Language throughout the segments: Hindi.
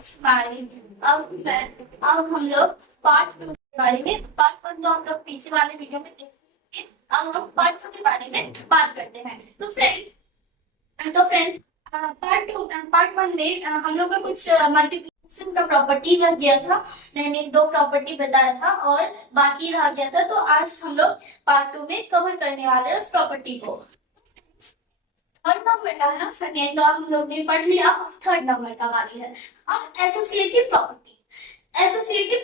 अब हम लोग पार्ट 2 के बारे में, पार्ट 1 तो हम लोग पीछे वाले वीडियो में देखेंगे। अब हम पार्ट 2 के बारे में बात करते हैं। तो फ्रेंड पार्ट 1 में हम लोग का कुछ मल्टीप्लिकेशन का प्रॉपर्टी रह गया था। मैंने 2 प्रॉपर्टी बताया था और बाकी रह गया था। तो आज हम लोग पार्ट 2 में कवर करने वाले हैं उस प्रॉपर्टी को। थर्ड नंबर का है, सेकेंड तो हम लोग ने पढ़ लिया। थर्ड नंबर का वाली है अब एसोसिएटिव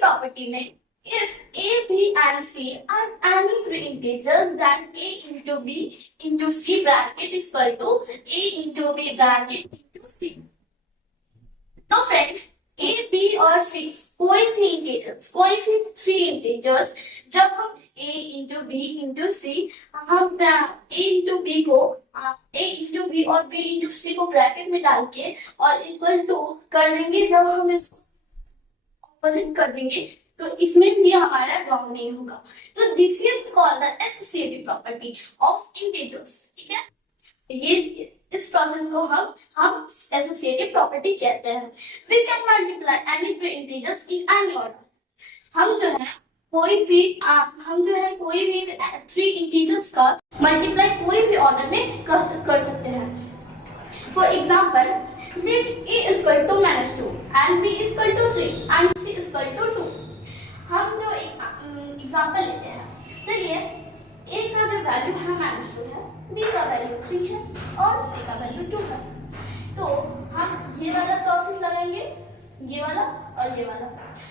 प्रॉपर्टी में if a, b and c are any three integers then a into b into c bracket is equal to a into b bracket into c। तो फ्रेंड्स a, b और c कोई भी थ्री इंटीजर्स जब हम a into b into c, हम a into b को a into b और b into c को ब्रैकेट में डाल के और इक्वल टू कर देंगे। जब हम इसको ऑपोजिट कर देंगे तो इसमें भी हमारा रॉन्ग नहीं होगा। तो this is called the associative property of integers. ठीक है, ये इस प्रोसेस को हम एसोसिएटिव प्रॉपर्टी कहते हैं। We can multiply any three integers in any order. हम जो है कोई भी थ्री इंटीजर्स का मल्टीप्लाई कोई भी ऑर्डर में कर सकते हैं। For example, let a is equal to -2 and b is equal to 3 and c is equal to 2। हम जो एग्जाम्पल लेते हैं, चलिए a का जो वैल्यू है -2 है, b का वैल्यू 3 है और c का वैल्यू 2 है। तो हम ये वाला प्रोसेस लगाएंगे, ये वाला और ये वाला।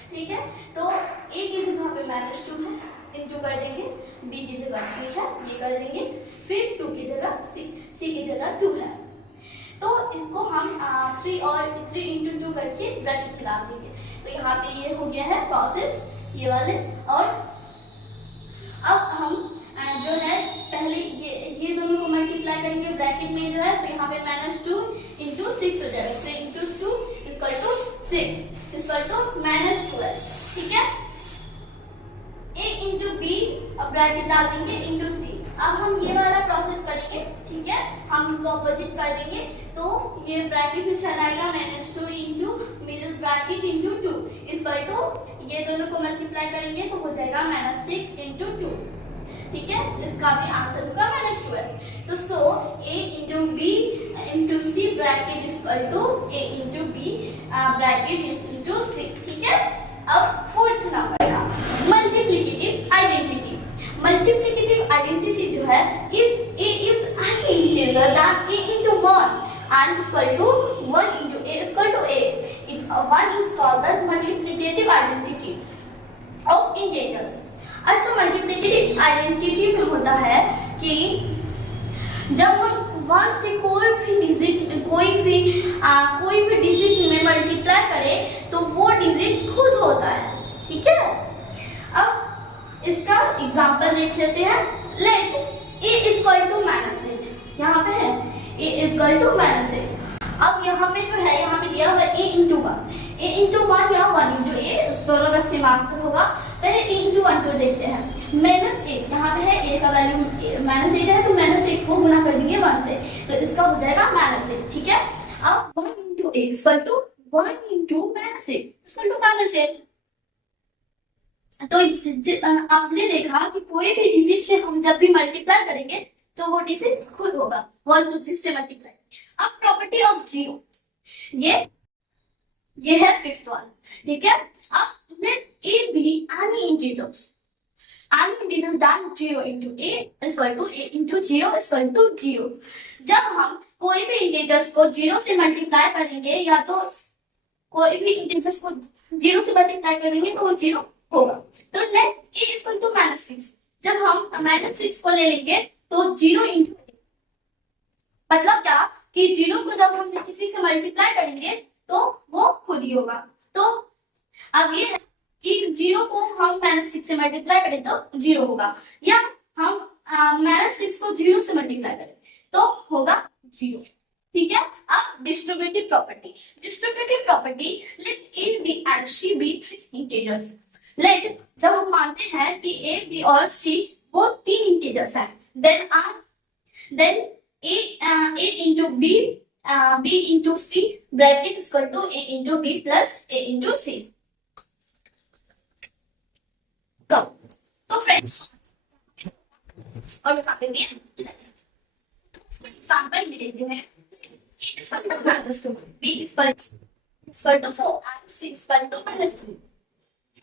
ठीक है, तो a की जगह पे -2 है, इंटू कर देंगे, b की जगह 3 है, ये कर देंगे, फिर 2 की जगह c की जगह 2 है। तो इसको हम 3 into 2 करके ब्रैकेट में डाल देंगे। तो यहाँ पे ये हो गया है प्रोसेस, ये वाले। और अब हम जो है पहले ये दोनों को मल्टीप्लाई करेंगे ब्रैकेट में जो है। तो यहाँ पे -2 into 6 हो जाएगा। 3 into 2 equal to 6 equal to -12। ठीक है, a into b ब्रैकेट डाल देंगे into c। अब हम ये वाला प्रोसेस करेंगे। ठीक है, हम इसको ऑपोजिट कर देंगे तो ये ब्रैकेट में चला आएगा -2 into middle bracket into 2 equal to, ये दोनों को मल्टीप्लाई करेंगे तो हो जाएगा -6 इंटू 2। ठीक है, इसका भी आंसर होगा -12। तो so a into b into c bracket equal to a into b bracket into c। ठीक है, अब फोर्थ नंबर का मल्टीप्लिकेटिव आइडेंटिटी जो है, if a is an integer then a into 1 and is equal to 1 into a is equal to a, one is called the multiplicative identity of integers। अच्छा, मल्टीप्लिकेटिव आइडेंटिटी में होता है कि जब हम 1 से कोई भी डिजिट में मल्टीप्लाई करें तो वो डिजिट खुद होता है। ठीक है, अब इसका एग्जांपल देख लेते हैं। Let a is equal to -8, यहाँ पे है a is equal to -8। अब यहाँ पे जो है, यहाँ पे दिया हुआ है a into 1 या 1 into a, इस दोनों का सेम आंसर होगा। पहले a into 1 को देखते हैं। -8 यहाँ पे है, a का वैल्यू -8 है तो -8 को गुना कर देंगे 1 से, तो इसका हो जाएगा -8। ठीक है, अब 1 into a is equal to 1 into -8 is equal to -8। तो आपने देखा कि कोई भी डिजिट से हम जब भी मल्टीप्लाई करेंगे तो वो डिजिट खुद होगा 1 to 6 से मल्टीप्लाई। अब प्रॉपर्टी ऑफ जीरो, ये है फिफ्थ वन। ठीक है, अब late a be any integers then 0 into a is equal to a into 0 is equal to 0। जब हम कोई भी इंटीजर्स को 0 से मल्टीप्लाई करेंगे या तो कोई भी इंटीजर्स को 0 से मल्टीप्लाई करेंगे तो वो 0 होगा। तो late a is equal to -6, जब हम -6 को ले लेंगे तो 0 into a, मतलब क्या कि 0 को जब हम किसी से मल्टीप्लाई करेंगे तो वो खुद ही होगा। तो अब ये है कि 0 को हम -6 से मल्टीप्लाई करें तो 0 होगा, या हम -6 को 0 से मल्टीप्लाई करें तो होगा 0। ठीक है, अब distributive property let a b and c be three integers। Let जब हम मानते हैं कि a b और c वो 3 इंटीजर्स हैं, then a into b B into C bracket is equal to A into B plus A into C. तो फ्रेंड्स और यहाँ पे भी एग्जाम्पल दे देते हैं B is equal to 4 and C is equal to -3.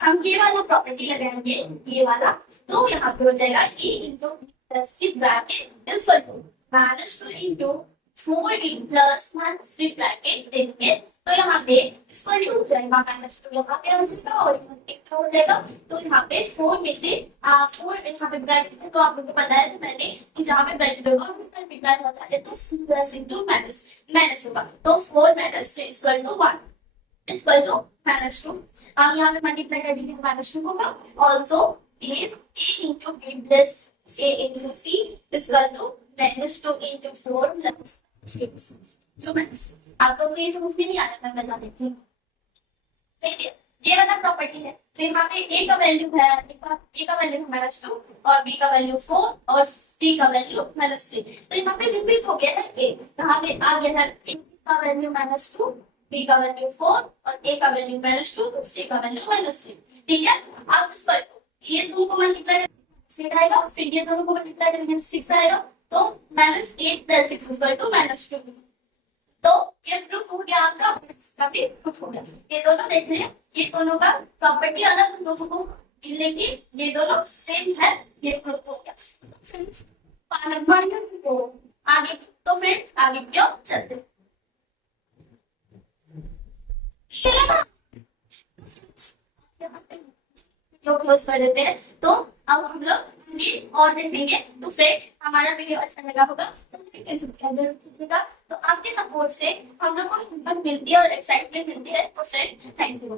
हम ये वाला प्रॉपर्टी लगाएंगे ये वाला, तो यहाँ पे हो जाएगा A into B plus C bracket is equal to -2 into 4 plus -3 bracket देंगे, तो यहाँ पे इक्वल टू हो जाएगा -2 यहाँ पे आ जाएगा और यहाँ हो जाएगा, तो यहाँ पे 4 में से 4 यहाँ पे ब्रैकेट है, तो आप लोगों को पता है तो मैंने कि जहाँ पे ब्रैकेट होगा वहाँ पे मल्टीप्लाई होता है, तो प्लस इंटू माइनस होगा, तो 4 - 3 इक्वल टू 1 इक्वल टू -2। अब यहाँ पे मल्टीप्लाई कर देंगे -2 होगा, also A into B plus A into C is equal to -2 into 4 plus 6 2 minus। आप लोगों को ये समझ में नहीं आ रहा, मैं बता देती हूँ। देखिए ये वाला प्रॉपर्टी है, तो यहाँ पे A का वैल्यू है A का वैल्यू है -2 और B का वैल्यू 4 और C का वैल्यू -3, तो यहाँ पे रिपीट हो गया है A, यहाँ पे आ गया है A का वैल्यू -2, B का वैल्यू 4 और A का वैल्यू -2 और C का वैल्यू -3। ठीक है, आप इस पर ये दोनों को मल्टीप्लाई करेंगे आएगा, फिर ये दोनों को मल्टीप्लाई करेंगे 6 आएगा, तो -8 + 6 इक्वल टू -2। तो ये प्रूफ हो गया आपका, इसका भी प्रूफ हो गया। ये दोनों देख रहे हैं, ये दोनों का प्रॉपर्टी अलग दोनों को, लेकिन ये दोनों सेम है, ये प्रूफ हो गया। तो आगे तो फ्रेंड्स आगे क्यों चलते हैं। क्लोज कर देते हैं, तो अब हम लोग और देखेंगे। तो फ्रेंड्स हमारा वीडियो अच्छा लगा होगा तो आपके सपोर्ट से हम लोग को हिम्मत मिलती है और एक्साइटमेंट मिलती है। तो फ्रेंड्स थैंक यू।